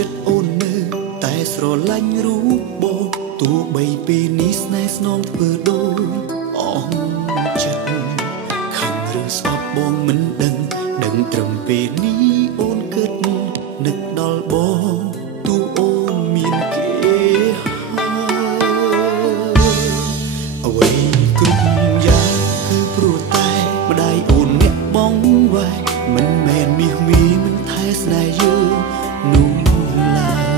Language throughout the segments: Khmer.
ចិត្តអូននៅតែស្រឡាញ់រូបបងទោះបីពេលនេះស្នេហ៍ស្នងធ្វើដូចអស់ចិត្តខឹងឬស្អប់បងមិនដឹងត្រឹមពេលនេះអូនគិតនឹកដល់បងទោះអូនមានគេអ្វីគ្រប់យ៉ាងគឺព្រោះតែម្ដាយអូនអ្នកបងវ៉ៃមិនមែនមាសមីមិនថែស្នេហ៍យើងនោះឡើយ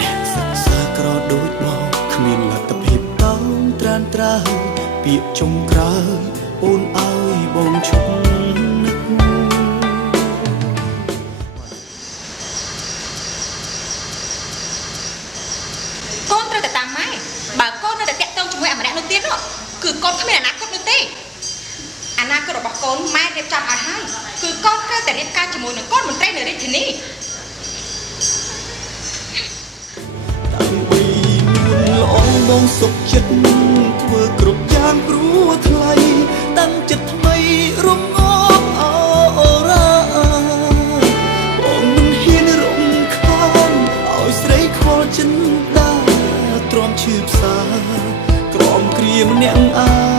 អ្នកសិក្សាក្រដូចបងគ្មានលទ្ធភាពតោងត្រានត្រើយពាក្យចុងក្រោយអូនឲ្យបងឈប់នឹកកូនត្រូវតែតាមម៉ែបើកូននៅតែតាក់ទងជាមួយអាម្នាក់នោះទៀតគឺកូនគ្មានអនាគតនោះទេអនាគតរបស់កូនម៉ែរៀបចំឲ្យហើយគឺកូនត្រូវតែរៀបការជាមួយនឹងកូនមន្ត្រីនៅរាជធានីដើម្បីនួនល្អបងសុខចិត្តធ្វើគ្រប់យ៉ាងព្រោះថ្លៃតាំងចិត្តថ្មីរំងប់អូរ៉ាបងមិនហ៊ានរំខានឲ្យស្រីខ្វល់ចិនដាទ្រាំឈឺផ្សាក្រំគ្រាម្នាក់អា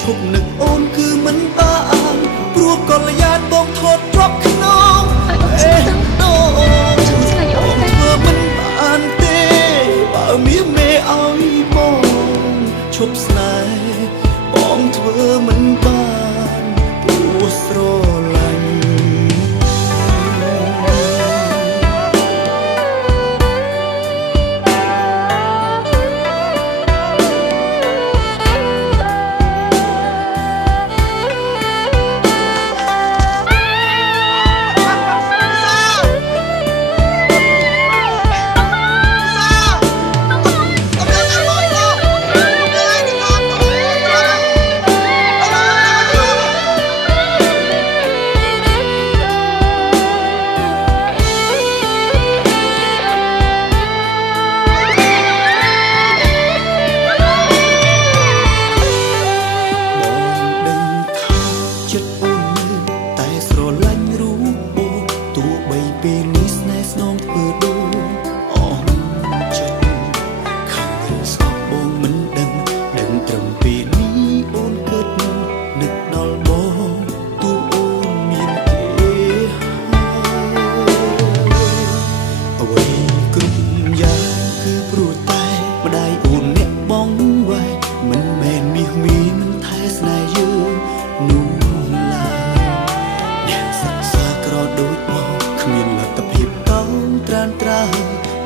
ឈប់នឹកអូនគឺមិនបានព្រោះកល្យានបងថតទ្របក្នុងដូធ្វើមិនបានទេបើមានមេឲ្យបងឈប់ស្នេហ៍បងធ្វើមិនបានព្រោះស្រឡាញ់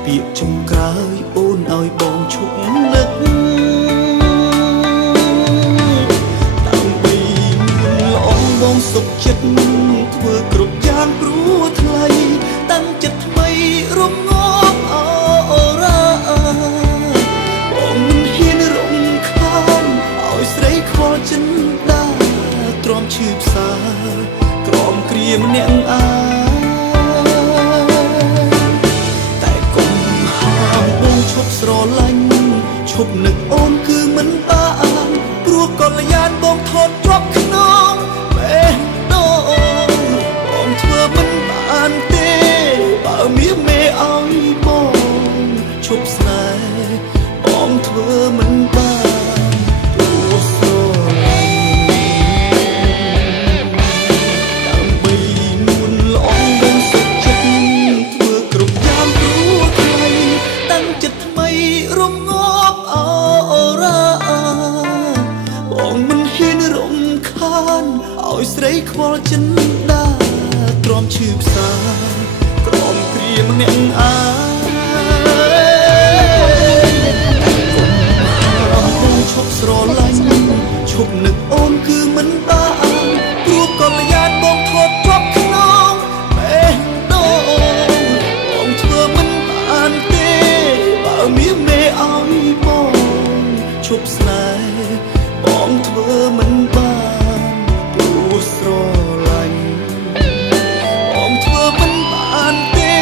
ពាក្យចុងក្រោយអូនឲ្យបងឈប់នឹកដើម្បីល្អបងសុខចិត្តធ្វើគ្រប់យ៉ាងព្រោះថ្លៃតាំងចិត្តថ្មីរំងាប់អូរ៉ាបងមិនហ៊ានរំខានឲ្យស្រីខ្វល់ចិនដាទ្រាំឈឺផ្សាក្រំគ្រាម្នាក់អាឈប់ស្រឡាញ់ឈប់នឹកអូនគឺមិនបានព្រោះកល្យានបងថតទ្របក្នុងបេះដូងបងធ្វើមិនបានទេបើមានមេឲ្យបងឈប់ស្នេហ៍បងធ្វើមិនបានព្រោះស្រឡាញ់ដើម្បីនួនល្អបងសុខចិត្តធ្វើគ្រប់យ៉ាងព្រោះថ្លៃតាំងចិត្តរំងាប់អូរ៉ាបងមិនហ៊ានរំខានឲ្យស្រីខ្វល់ចិនដាទ្រាំឈឺផ្សាក្រំគ្រាម្នាក់អាបងឈប់ស្រឡាញ់ឈប់នឹកអូនគឺមិនបានព្រោះកល្យានបងថតទ្របក្នុងបេះដូងបងធ្វើមិនបានទេបើមានមេឲ្យបងឈប់ស្នេហ៍បងធ្វើមិនបានព្រោះស្រឡាញ់បងធ្វើមិនបានទេ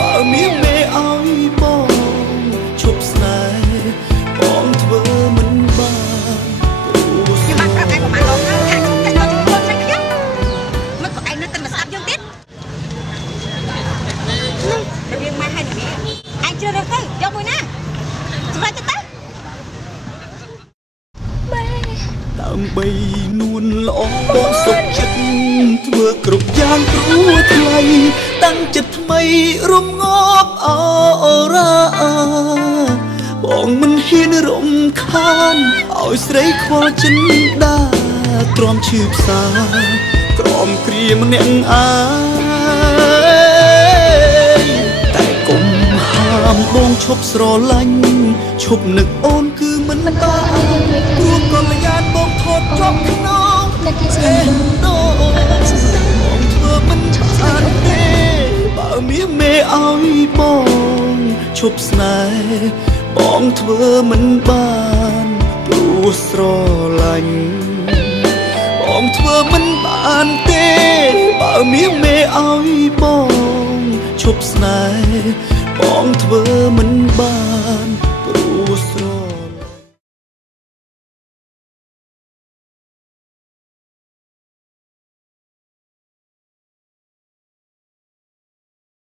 បើមានមេឲ្យបងឈប់ស្នេហ៍បងធ្វើមិនបានព្រោះស្រឡាញ់ នួនល្អបងសុខចិត្តធ្វើគ្រប់យ៉ាងព្រោះថ្លៃតាំងចិត្តថ្មីរំងាប់អូរ៉ាបងមិនហ៊ានរំខានឲ្យស្រីខ្វល់ចិនដាទ្រាំឈឺផ្សាក្រំគ្រាម្នាក់តែកុំហាមបងឈប់ស្រឡាញ់ឈប់នឹកអូនគឺមិនបានព្រោះកល្យានបងថតជាប់ខ្នងបងធ្វើមិនបានទេបើមាសមេឲ្យបងឈប់ស្នេហ៍បងធ្វើមិនបានព្រោះស្រឡាញ់បងធ្វើមិនបានទេបើមាសមេឲ្យបងឈប់ស្នេហ៍បងធ្វើមិនបាន